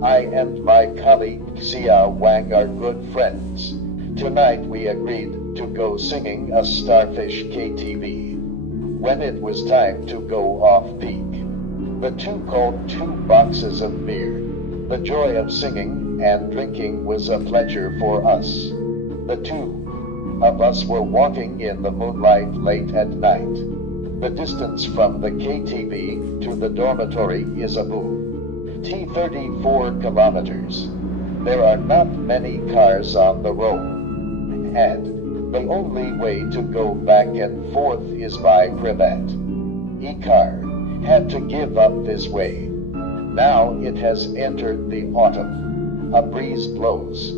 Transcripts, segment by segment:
I and my colleague Xiao Wang are good friends. Tonight we agreed to go singing a Starfish KTV. When it was time to go off-peak, the two called 2 boxes of beer. The joy of singing and drinking was a pleasure for us. The two of us were walking in the moonlight late at night. The distance from the KTV to the dormitory is about 34 kilometers. There are not many cars on the road, and the only way to go back and forth is by privat. E-car had to give up this way. Now it has entered the autumn. A breeze blows.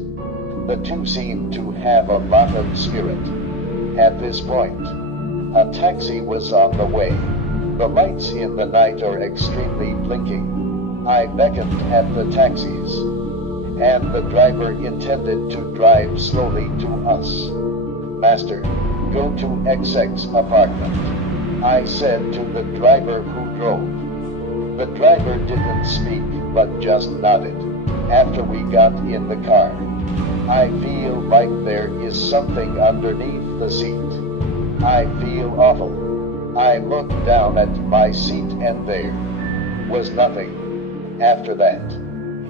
The two seem to have a lot of spirit. At this point, a taxi was on the way. The lights in the night are extremely blinking. I beckoned at the taxis, and the driver intended to drive slowly to us. Master, go to XX apartment, I said to the driver who drove. The driver didn't speak, but just nodded. After we got in the car, I feel like there is something underneath the seat. I feel awful. I looked down at my seat and there was nothing. After that,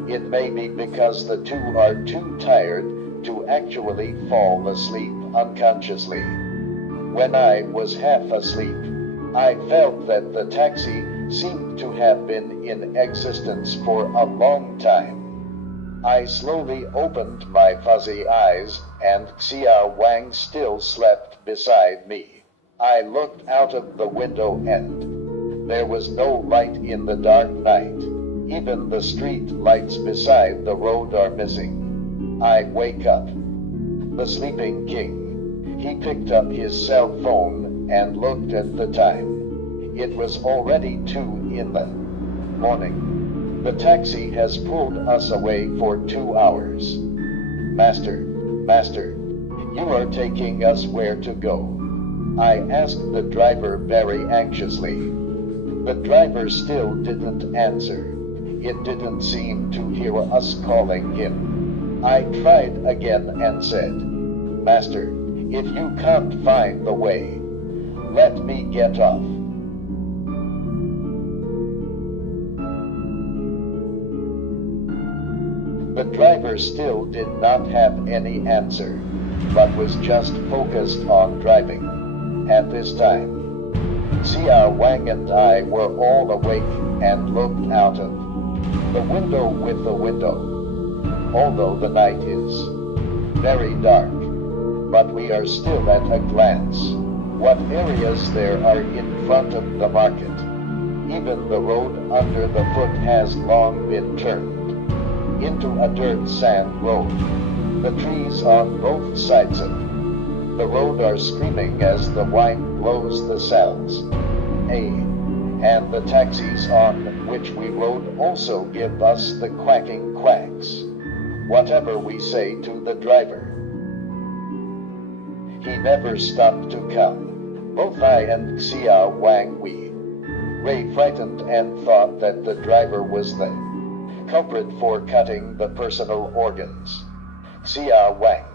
it may be because the two are too tired to actually fall asleep unconsciously. When I was half asleep, I felt that the taxi seemed to have been in existence for a long time. I slowly opened my fuzzy eyes, and Xiao Wang still slept beside me. I looked out of the window and there was no light in the dark night. Even the street lights beside the road are missing. I wake up. The sleeping king. He picked up his cell phone and looked at the time. It was already 2 in the morning. The taxi has pulled us away for 2 hours. Master, you are taking us where to go? I asked the driver very anxiously. The driver still didn't answer. It didn't seem to hear us calling him. I tried again and said, Master, if you can't find the way, let me get off. The driver still did not have any answer, but was just focused on driving. At this time, Xiao Wang and I were all awake and looked out of the window with the window. Although the night is very dark, but we are still at a glance what areas there are in front of the market. Even the road under the foot has long been turned into a dirt sand road. The trees on both sides of the road are screaming as the wind blows the sails. And the taxis on which we rode also give us the quacking quacks. Whatever we say to the driver, he never stopped to come. Both I and Xiao Wang were frightened and thought that the driver was the culprit for cutting the personal organs. Xiao Wang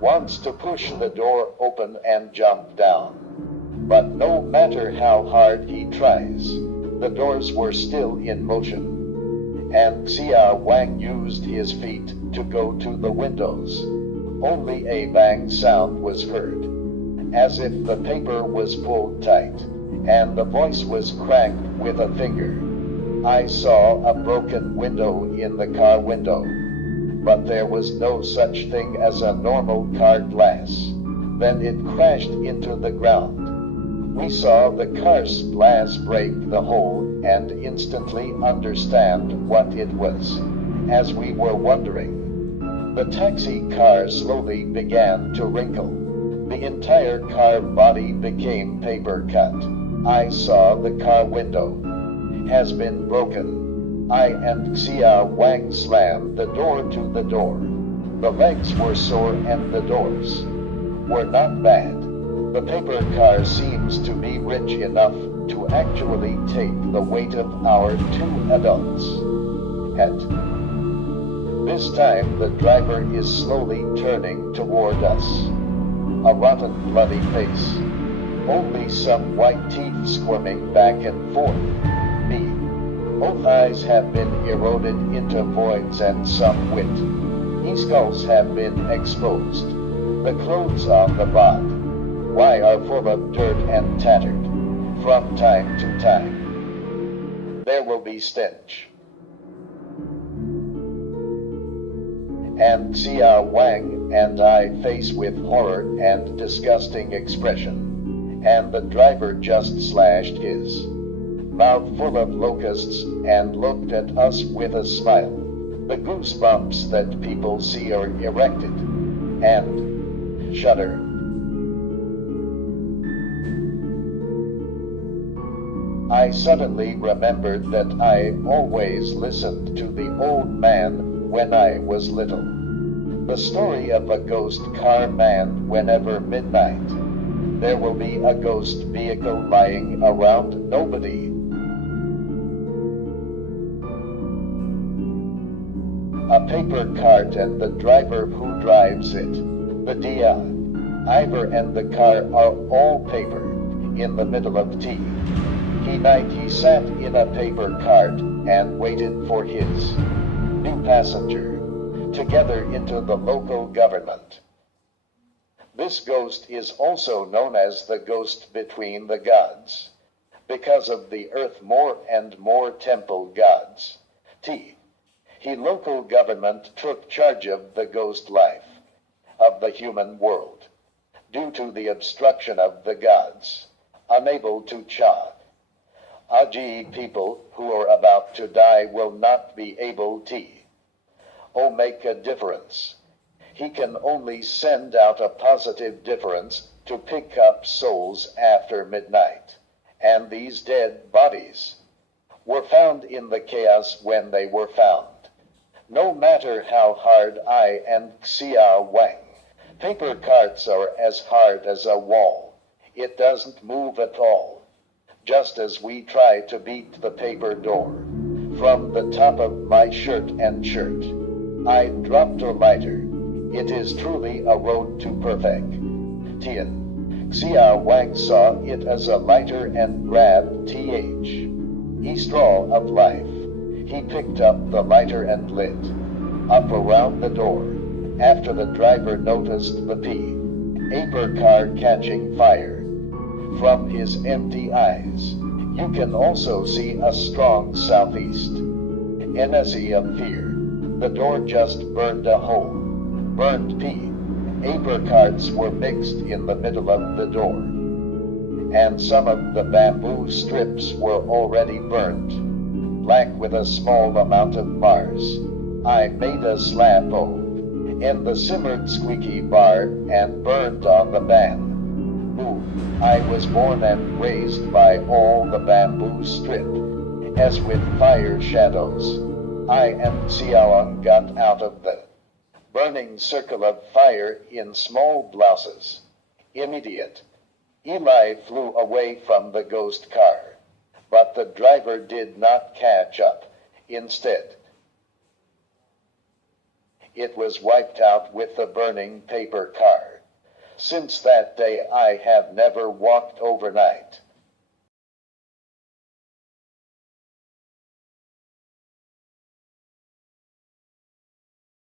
wants to push the door open and jump down. But no matter how hard he tries, the doors were still in motion. And Xiao Wang used his feet to go to the windows. Only a bang sound was heard, as if the paper was pulled tight, and the voice was cracked with a finger. I saw a broken window in the car window, but there was no such thing as a normal car glass. Then it crashed into the ground. We saw the car's glass break the hole and instantly understand what it was. As we were wondering, the taxi car slowly began to wrinkle. The entire car body became paper cut. I saw the car window has been broken. I and Xiao Wang slammed the door to the door. The legs were sore and the doors were not bad. The paper car seems to be rich enough to actually take the weight of our 2 adults. At This time the driver is slowly turning toward us. A rotten, bloody face. Only some white teeth squirming back and forth. Me. Both eyes have been eroded into voids and some wit. His skulls have been exposed. The clothes on the bod, why, are full of dirt and tattered. From time to time, there will be stench. And Xiao Wang and I face with horror and disgusting expression, and the driver just slashed his mouth full of locusts and looked at us with a smile. The goosebumps that people see are erected and shudder. I suddenly remembered that I always listened to the old man when I was little. The story of a ghost car man. Whenever midnight, there will be a ghost vehicle lying around. Nobody. A paper cart and the driver who drives it. The driver and the car are all paper. In the middle of night he sat in a paper cart and waited for his new passenger to gather into the local government. This ghost is also known as the ghost between the gods, because of the earth more and more temple gods. He local government took charge of the ghost life of the human world, due to the obstruction of the gods, unable to Aji people who are about to die will not be able to make a difference. He can only send out a positive difference to pick up souls after midnight. And these dead bodies were found in the chaos when they were found. No matter how hard I and Xiao Wang, paper carts are as hard as a wall. It doesn't move at all. Just as we try to beat the paper door. From the top of my shirt, I dropped a lighter. It is truly a road to perfection. Xiao Wang saw it as a lighter and grabbed a straw of life. He picked up the lighter and lit up around the door. After the driver noticed the paper car catching fire. From his empty eyes, you can also see a strong southeast energy of fear. The door just burned a hole. Burned paper carts were mixed in the middle of the door. And some of the bamboo strips were already burnt, black with a small amount of Mars. I made a slap in the simmered squeaky bar and burned on the bamboo. I was born and raised by all the bamboo strip, as with fire shadows. I and Xiao got out of the burning circle of fire in small blouses. Immediate. Eli flew away from the ghost car, but the driver did not catch up. Instead, it was wiped out with the burning paper car. Since that day I have never walked overnight.